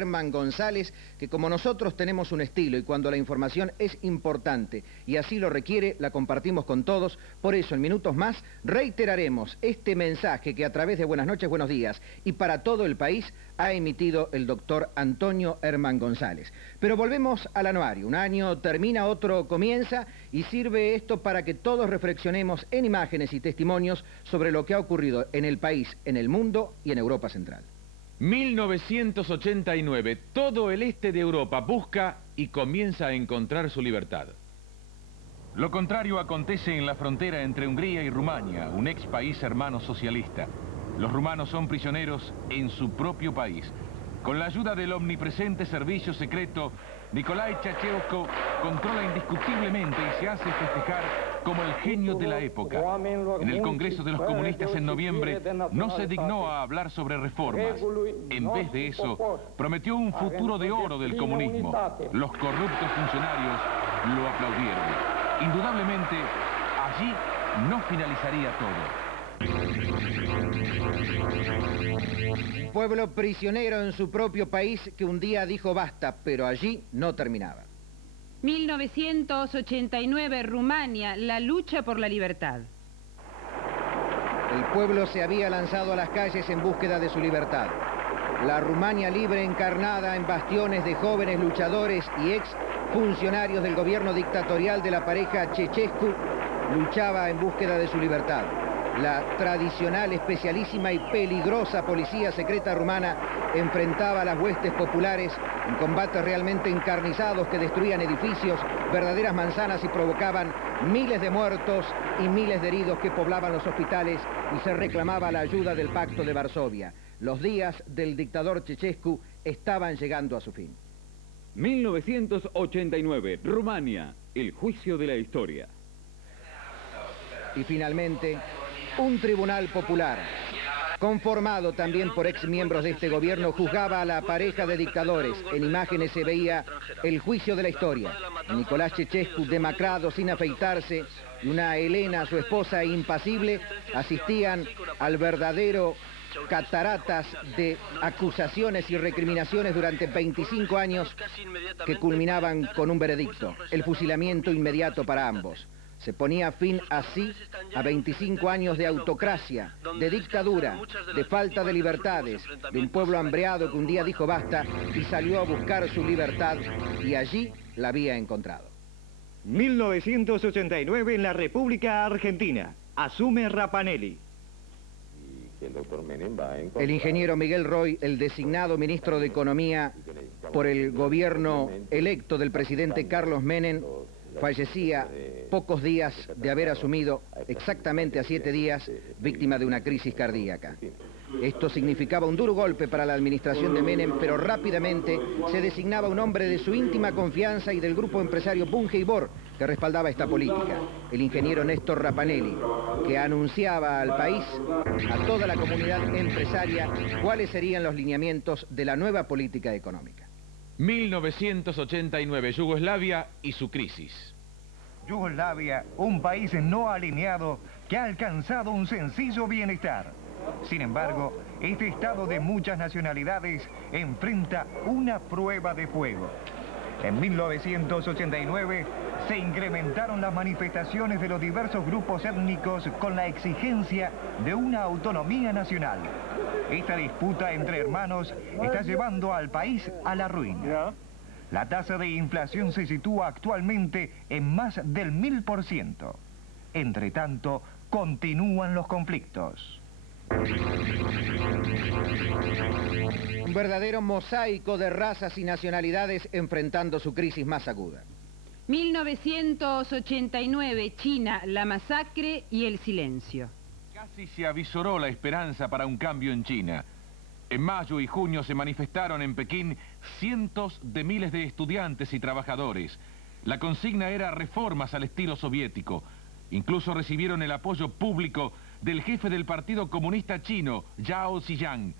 Herman González, que como nosotros tenemos un estilo y cuando la información es importante y así lo requiere, la compartimos con todos. Por eso, en minutos más, reiteraremos este mensaje que a través de Buenas noches, buenos días y para todo el país ha emitido el doctor Antonio Herman González. Pero volvemos al anuario. Un año termina, otro comienza y sirve esto para que todos reflexionemos en imágenes y testimonios sobre lo que ha ocurrido en el país, en el mundo y en Europa Central. 1989. Todo el este de Europa busca y comienza a encontrar su libertad. Lo contrario acontece en la frontera entre Hungría y Rumania, un ex país hermano socialista. Los rumanos son prisioneros en su propio país. Con la ayuda del omnipresente servicio secreto, Nicolae Ceausescu controla indiscutiblemente y se hace festejar como el genio de la época. En el Congreso de los Comunistas en noviembre no se dignó a hablar sobre reformas. En vez de eso, prometió un futuro de oro del comunismo. Los corruptos funcionarios lo aplaudieron. Indudablemente, allí no finalizaría todo. Un pueblo prisionero en su propio país que un día dijo basta, pero allí no terminaba. 1989, Rumania, la lucha por la libertad. El pueblo se había lanzado a las calles en búsqueda de su libertad. La Rumania libre encarnada en bastiones de jóvenes luchadores y ex funcionarios del gobierno dictatorial de la pareja Ceausescu luchaba en búsqueda de su libertad. La tradicional, especialísima y peligrosa policía secreta rumana enfrentaba a las huestes populares en combates realmente encarnizados que destruían edificios, verdaderas manzanas y provocaban miles de muertos y miles de heridos que poblaban los hospitales y se reclamaba la ayuda del Pacto de Varsovia. Los días del dictador Ceausescu estaban llegando a su fin. 1989, Rumania, el juicio de la historia. Y finalmente, un tribunal popular, conformado también por ex miembros de este gobierno, juzgaba a la pareja de dictadores. En imágenes se veía el juicio de la historia. Nicolás Ceausescu, demacrado, sin afeitarse, y una Elena, su esposa, impasible, asistían al verdadero cataratas de acusaciones y recriminaciones durante 25 años que culminaban con un veredicto, el fusilamiento inmediato para ambos. Se ponía fin así a 25 años de autocracia, de dictadura, de falta de libertades, de un pueblo hambreado que un día dijo basta y salió a buscar su libertad y allí la había encontrado. 1989 en la República Argentina. Asume Rapanelli. El ingeniero Miguel Roy, el designado ministro de Economía por el gobierno electo del presidente Carlos Menem, fallecía pocos días de haber asumido, exactamente a 7 días, víctima de una crisis cardíaca. Esto significaba un duro golpe para la administración de Menem, pero rápidamente se designaba un hombre de su íntima confianza y del grupo empresario Bunge y Bor, que respaldaba esta política, el ingeniero Néstor Rapanelli, que anunciaba al país, a toda la comunidad empresaria, cuáles serían los lineamientos de la nueva política económica. 1989, Yugoslavia y su crisis. Yugoslavia, un país no alineado que ha alcanzado un sencillo bienestar. Sin embargo, este estado de muchas nacionalidades enfrenta una prueba de fuego. En 1989 se incrementaron las manifestaciones de los diversos grupos étnicos con la exigencia de una autonomía nacional. Esta disputa entre hermanos está llevando al país a la ruina. La tasa de inflación se sitúa actualmente en más del 1000%. Entre tanto, continúan los conflictos. Un verdadero mosaico de razas y nacionalidades enfrentando su crisis más aguda. 1989, China, la masacre y el silencio. Casi se avisoró la esperanza para un cambio en China. En mayo y junio se manifestaron en Pekín cientos de miles de estudiantes y trabajadores. La consigna era reformas al estilo soviético. Incluso recibieron el apoyo público del jefe del Partido Comunista Chino, Zhao Ziyang.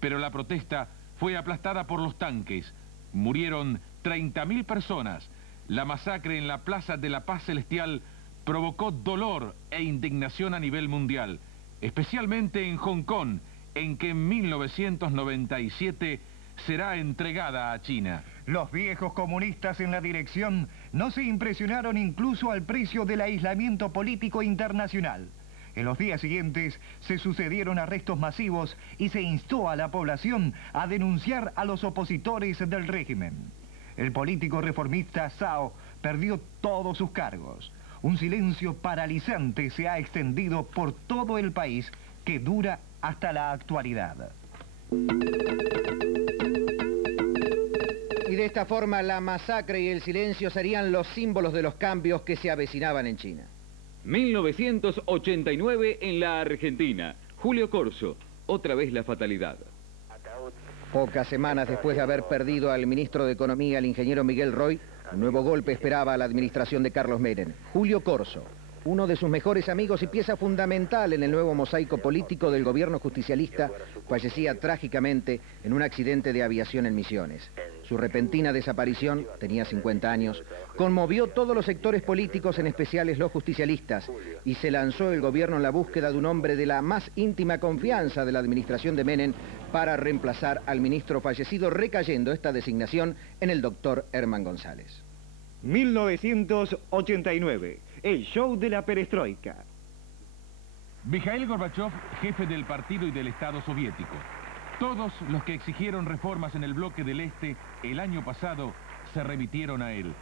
Pero la protesta fue aplastada por los tanques. Murieron 30.000 personas. La masacre en la Plaza de la Paz Celestial provocó dolor e indignación a nivel mundial, especialmente en Hong Kong, en que en 1997 será entregada a China. Los viejos comunistas en la dirección no se impresionaron incluso al precio del aislamiento político internacional. En los días siguientes se sucedieron arrestos masivos y se instó a la población a denunciar a los opositores del régimen. El político reformista Zhao perdió todos sus cargos. Un silencio paralizante se ha extendido por todo el país que dura hasta la actualidad. Y de esta forma la masacre y el silencio serían los símbolos de los cambios que se avecinaban en China. 1989 en la Argentina. Julio Corso, otra vez la fatalidad. Pocas semanas después de haber perdido al ministro de Economía, el ingeniero Miguel Roy, un nuevo golpe esperaba a la administración de Carlos Menem. Julio Corso, uno de sus mejores amigos y pieza fundamental en el nuevo mosaico político del gobierno justicialista, fallecía trágicamente en un accidente de aviación en Misiones. Su repentina desaparición, tenía 50 años, conmovió todos los sectores políticos, en especial los justicialistas, y se lanzó el gobierno en la búsqueda de un hombre de la más íntima confianza de la administración de Menem para reemplazar al ministro fallecido, recayendo esta designación en el doctor Hermann González. 1989, el show de la perestroika. Mikhail Gorbachev, jefe del partido y del Estado soviético. Todos los que exigieron reformas en el bloque del Este el año pasado se remitieron a él.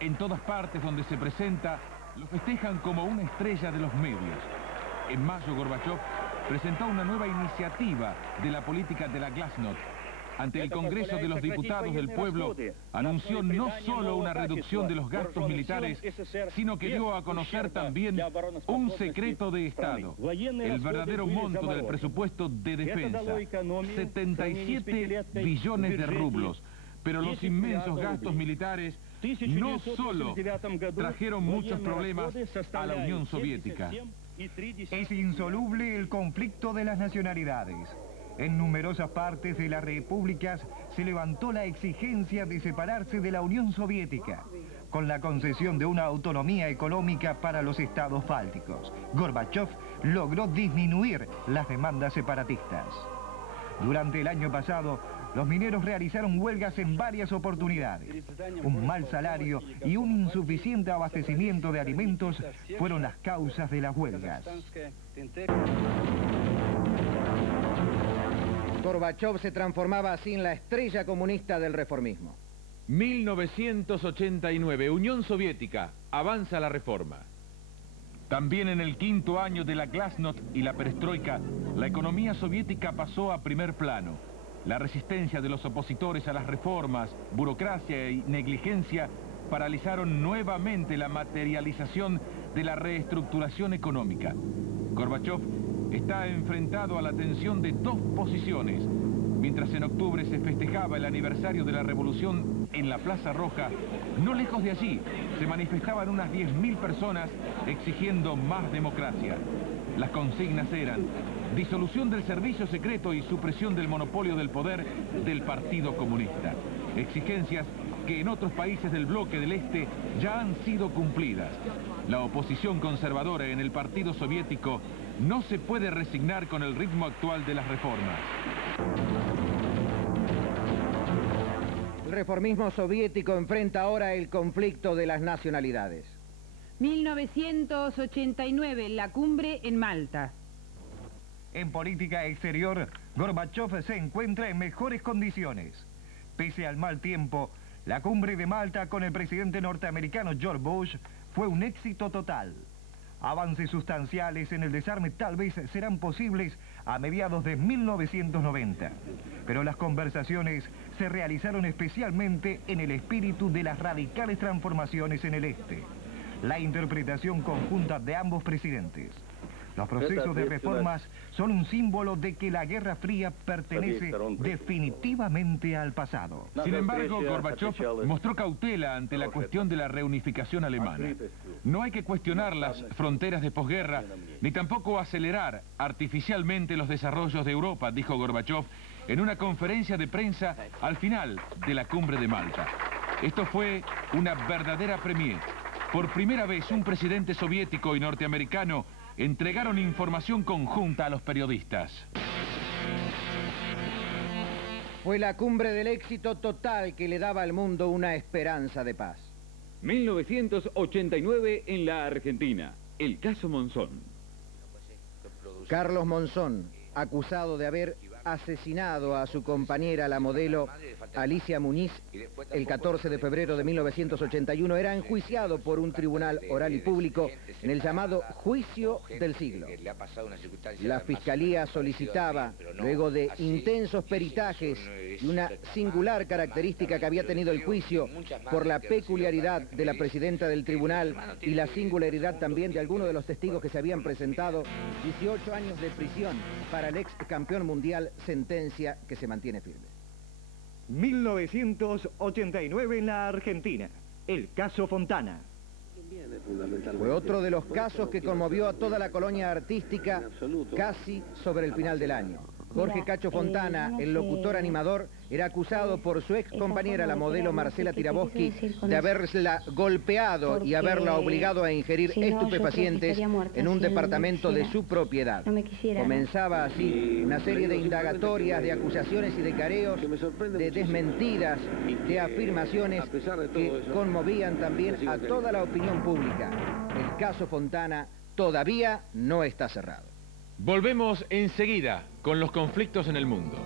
En todas partes donde se presenta, lo festejan como una estrella de los medios. En mayo, Gorbachev presentó una nueva iniciativa de la política de la Glasnost. Ante el Congreso de los Diputados del Pueblo, anunció no solo una reducción de los gastos militares, sino que dio a conocer también un secreto de Estado, el verdadero monto del presupuesto de defensa, 77 billones de rublos. Pero los inmensos gastos militares no solo trajeron muchos problemas a la Unión Soviética. Es insoluble el conflicto de las nacionalidades. En numerosas partes de las repúblicas se levantó la exigencia de separarse de la Unión Soviética, con la concesión de una autonomía económica para los estados bálticos. Gorbachev logró disminuir las demandas separatistas. Durante el año pasado, los mineros realizaron huelgas en varias oportunidades. Un mal salario y un insuficiente abastecimiento de alimentos fueron las causas de las huelgas. Gorbachev se transformaba así en la estrella comunista del reformismo. 1989, Unión Soviética, avanza la reforma. También en el quinto año de la Glasnost y la perestroika, la economía soviética pasó a primer plano. La resistencia de los opositores a las reformas, burocracia y negligencia paralizaron nuevamente la materialización de la reestructuración económica. Gorbachev está enfrentado a la tensión de dos posiciones. Mientras en octubre se festejaba el aniversario de la revolución en la Plaza Roja, no lejos de allí se manifestaban unas 10.000 personas exigiendo más democracia. Las consignas eran disolución del servicio secreto y supresión del monopolio del poder del Partido Comunista. Exigencias que en otros países del bloque del Este ya han sido cumplidas. La oposición conservadora en el Partido Soviético no se puede resignar con el ritmo actual de las reformas. El reformismo soviético enfrenta ahora el conflicto de las nacionalidades. 1989, la cumbre en Malta. En política exterior, Gorbachev se encuentra en mejores condiciones. Pese al mal tiempo, la cumbre de Malta con el presidente norteamericano George Bush fue un éxito total. Avances sustanciales en el desarme tal vez serán posibles a mediados de 1990. Pero las conversaciones se realizaron especialmente en el espíritu de las radicales transformaciones en el este. La interpretación conjunta de ambos presidentes. Los procesos de reformas son un símbolo de que la Guerra Fría pertenece definitivamente al pasado. Sin embargo, Gorbachev mostró cautela ante la cuestión de la reunificación alemana. No hay que cuestionar las fronteras de posguerra, ni tampoco acelerar artificialmente los desarrollos de Europa, dijo Gorbachev en una conferencia de prensa al final de la cumbre de Malta. Esto fue una verdadera premiere. Por primera vez, un presidente soviético y norteamericano entregaron información conjunta a los periodistas. Fue la cumbre del éxito total que le daba al mundo una esperanza de paz. 1989 en la Argentina. El caso Monzón. Carlos Monzón, acusado de haber asesinado a su compañera, la modelo Alicia Muñiz, el 14 de febrero de 1981, era enjuiciado por un tribunal oral y público en el llamado Juicio del Siglo. La Fiscalía solicitaba, luego de intensos peritajes y una singular característica que había tenido el juicio por la peculiaridad de la presidenta del tribunal y la singularidad también de algunos de los testigos que se habían presentado, 18 años de prisión para el ex campeón mundial, sentencia que se mantiene firme. 1989 en la Argentina. El caso Fontana. Fue otro de los casos que conmovió a toda la colonia artística casi sobre el final del año. Jorge Cacho Fontana, el locutor animador, era acusado por su ex compañera, la modelo Marcela Tiraboschi, de haberla golpeado y haberla obligado a ingerir estupefacientes en un departamento de su propiedad. Comenzaba así una serie de indagatorias, de acusaciones y de careos, de desmentidas, de afirmaciones que conmovían también a toda la opinión pública. El caso Fontana todavía no está cerrado. Volvemos enseguida con los conflictos en el mundo.